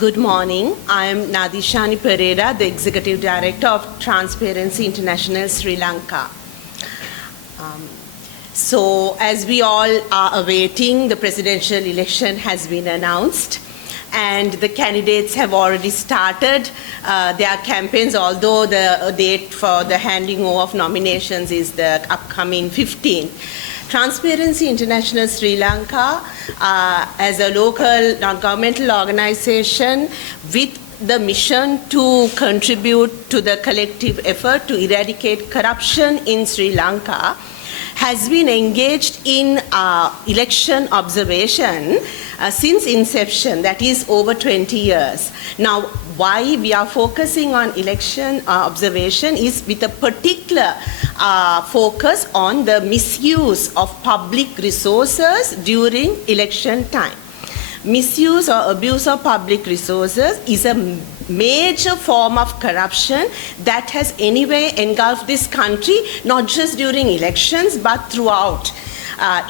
Good morning. I am Nadishani Pereira, the Executive Director of Transparency International Sri Lanka. So, as we all are awaiting, the presidential election has been announced, and the candidates have already started their campaigns, although the date for the handing over of nominations is the upcoming 15th. Transparency International Sri Lanka, as a local non-governmental organization with the mission to contribute to the collective effort to eradicate corruption in Sri Lanka, has been engaged in election observation since inception, that is over 20 years. Now, why we are focusing on election observation is with a particular focus on the misuse of public resources during election time. Misuse or abuse of public resources is a major form of corruption that has anyway engulfed this country, not just during elections, but throughout.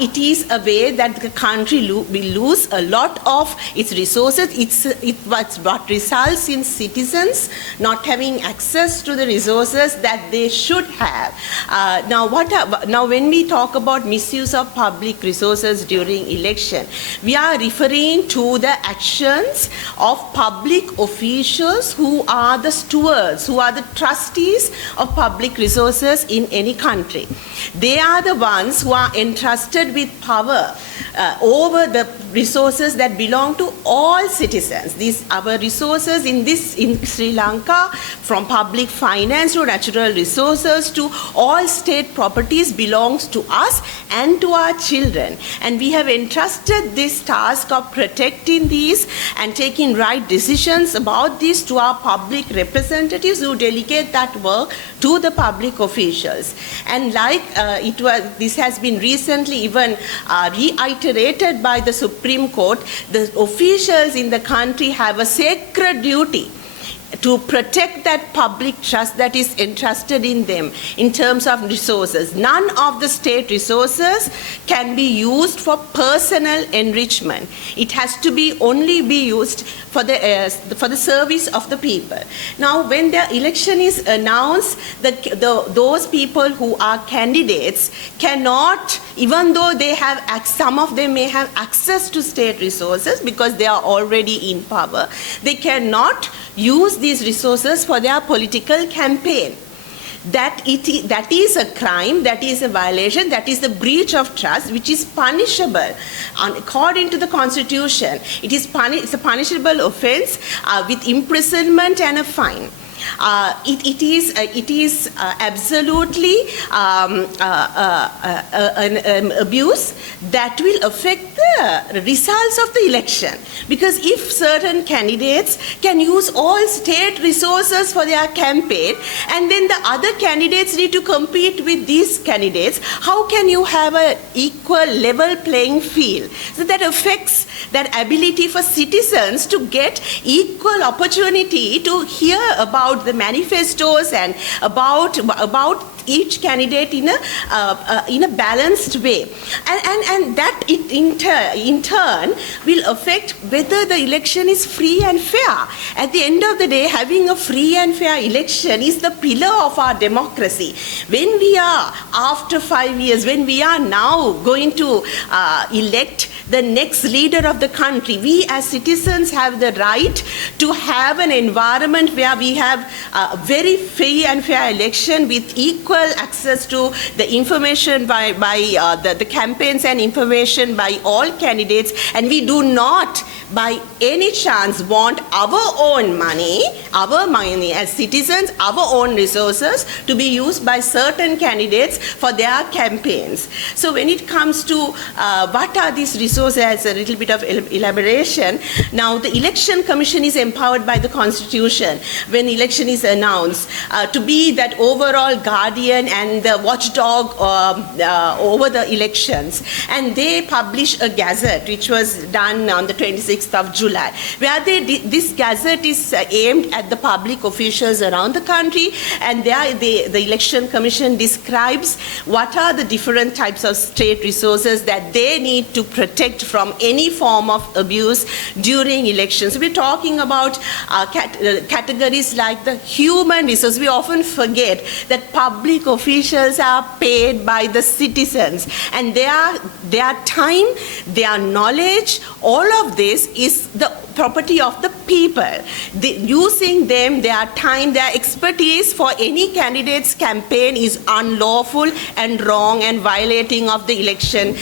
It is a way that the country will lose a lot of its resources. What results in citizens not having access to the resources that they should have. Now, when we talk about misuse of public resources during election, we are referring to the actions of public officials who are the stewards, who are the trustees of public resources in any country. They are the ones who are entrusted with power over the resources that belong to all citizens. These our resources in Sri Lanka, from public finance to natural resources to all state properties, belongs to us and to our children. And we have entrusted this task of protecting these and taking right decisions about this to our public representatives who delegate that work to the public officials. And like this has been recently even reiterated by the Supreme Court, the officials in the country have a sacred duty to protect that public trust that is entrusted in them in terms of resources. None of the state resources can be used for personal enrichment. It has to only be used for the service of the people. Now, when the election is announced, those people who are candidates cannot, even though they have, some of them may have access to state resources because they are already in power, they cannot use these resources for their political campaign. That is a crime, that is a violation, that is the breach of trust, which is punishable. According to the Constitution, it's a punishable offense with imprisonment and a fine. It is absolutely an abuse that will affect the results of the election. Because if certain candidates can use all state resources for their campaign, and then the other candidates need to compete with these candidates, how can you have an equal level playing field? So that affects that ability for citizens to get equal opportunity to hear about the manifestos and about each candidate in a balanced way, and that in turn will affect whether the election is free and fair. At the end of the day, having a free and fair election is the pillar of our democracy. When we are, after 5 years, when we are now going to elect the next leader of the country, we as citizens have the right to have an environment where we have a very free and fair election with equal access to the information by the campaigns and information by all candidates, and we do not by any chance want our own money as citizens, our own resources to be used by certain candidates for their campaigns. So when it comes to what are these resources, as a little bit of elaboration. Now, the Election Commission is empowered by the Constitution when election is announced to be that overall guardian and the watchdog over the elections. And they publish a gazette, which was done on the 26th of July, where this gazette is aimed at the public officials around the country, and there the Election Commission describes what are the different types of state resources that they need to protect protect from any form of abuse during elections. We're talking about categories like the human resource. We often forget that public officials are paid by the citizens, and their time, their knowledge, all of this is the property of the people. Using them, their time, their expertise for any candidate's campaign is unlawful and wrong and violating of the election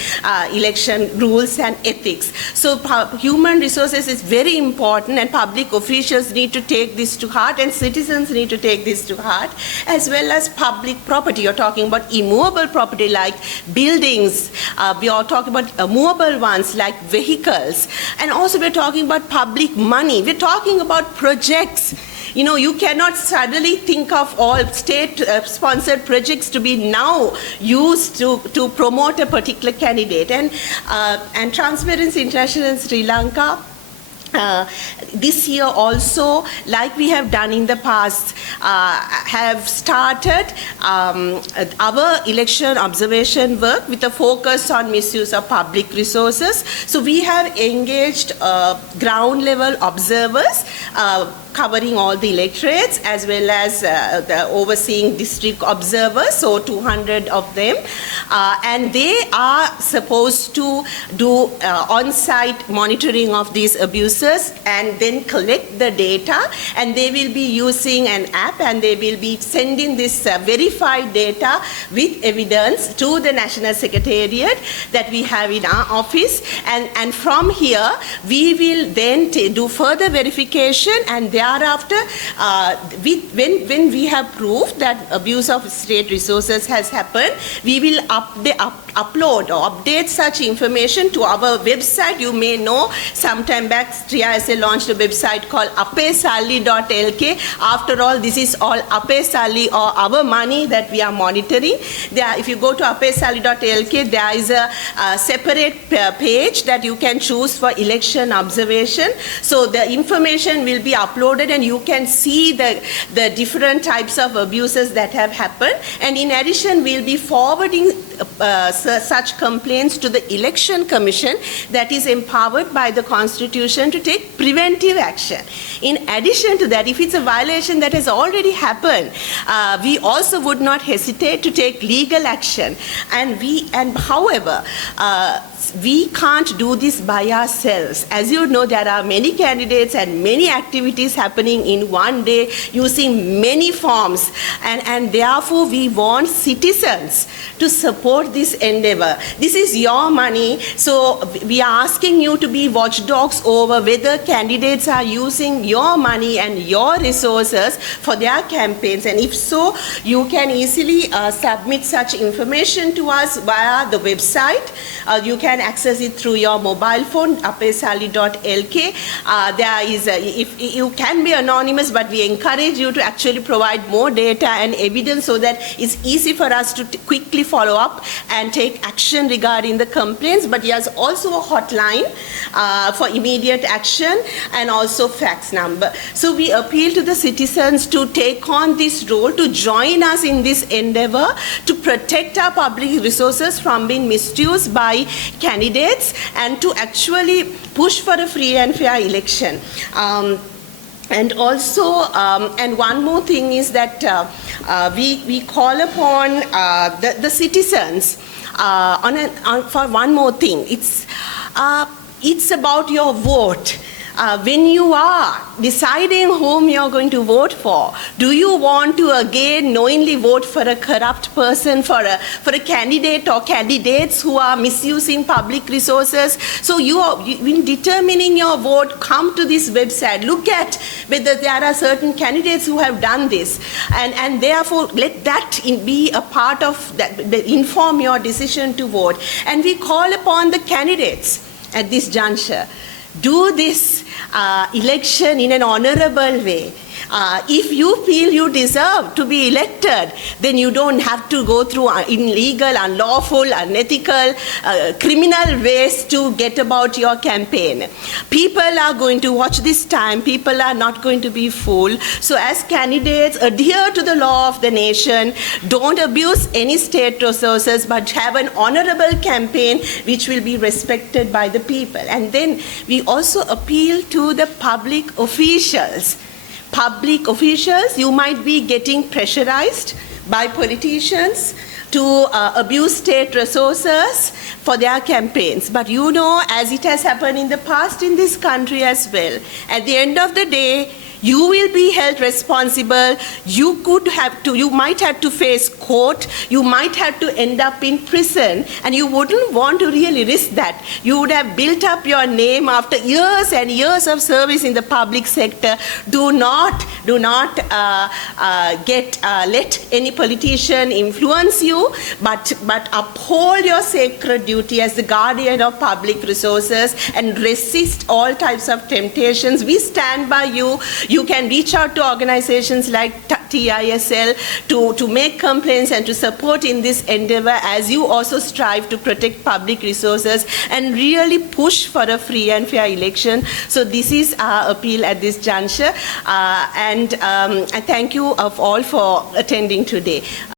rules and ethics. So human resources is very important, and public officials need to take this to heart, and citizens need to take this to heart, as well as public property. You're talking about immovable property like buildings. We are talking about movable ones like vehicles. And also we're talking about public money. We're talking about projects. You know, you cannot suddenly think of all state-sponsored projects to be now used to promote a particular candidate. And Transparency International in Sri Lanka, this year also, like we have done in the past, have started our election observation work with a focus on misuse of public resources. So we have engaged ground level observers covering all the electorates, as well as the overseeing district observers, so 200 of them. And they are supposed to do on-site monitoring of these abuses and then collect the data, and they will be using an app, and they will be sending this verified data with evidence to the National Secretariat that we have in our office. And from here, we will then do further verification, and thereafter, when we have proved that abuse of state resources has happened, we will upload or update such information to our website. You may know, sometime back, TRSA launched a website called apesali.lk. After all, this is all Apesali, or our money, that we are monitoring. If you go to apesali.lk, there is a separate page that you can choose for election observation. So the information will be uploaded, and you can see the different types of abuses that have happened. And in addition, we'll be forwarding such complaints to the Election Commission that is empowered by the Constitution to take preventive action. In addition to that, if it's a violation that has already happened, we also would not hesitate to take legal action. However, we can't do this by ourselves. As you know, there are many candidates and many activities happening in one day using many forms, and therefore we want citizens to support this endeavor. This is your money, so we are asking you to be watchdogs over whether candidates are using your money and your resources for their campaigns, and if so, you can easily submit such information to us via the website. You can access it through your mobile phone, apesali.lk. If you can be anonymous, but we encourage you to actually provide more data and evidence so that it's easy for us to quickly follow up and take action regarding the complaints. But there's also a hotline for immediate action, and also fax number. So we appeal to the citizens to take on this role, to join us in this endeavor to protect our public resources from being misused by candidates, and to actually push for a free and fair election. And also, and one more thing is that we call upon the citizens for one more thing. It's about your vote. When you are deciding whom you're going to vote for, do you want to again knowingly vote for a corrupt person, for a candidate or candidates who are misusing public resources? So in determining your vote, come to this website, look at whether there are certain candidates who have done this, and therefore let that be a part of that, inform your decision to vote. And we call upon the candidates at this juncture, do this election in an honorable way. If you feel you deserve to be elected, then you don't have to go through illegal, unlawful, unethical, criminal ways to get about your campaign. People are going to watch this time. People are not going to be fooled. So as candidates, adhere to the law of the nation. Don't abuse any state resources, but have an honorable campaign which will be respected by the people. And then we also appeal to the public officials. Public officials, you might be getting pressurized by politicians to abuse state resources for their campaigns. But you know, as it has happened in the past in this country as well, at the end of the day, you will be held responsible. You might have to face court. You might have to end up in prison, and you wouldn't want to really risk that. You would have built up your name after years and years of service in the public sector. Do not let any politician influence you, but uphold your sacred duty as the guardian of public resources and resist all types of temptations. We stand by you. You can reach out to organizations like TISL to make complaints and to support in this endeavor, as you also strive to protect public resources and really push for a free and fair election. So this is our appeal at this juncture, and I thank you all for attending today.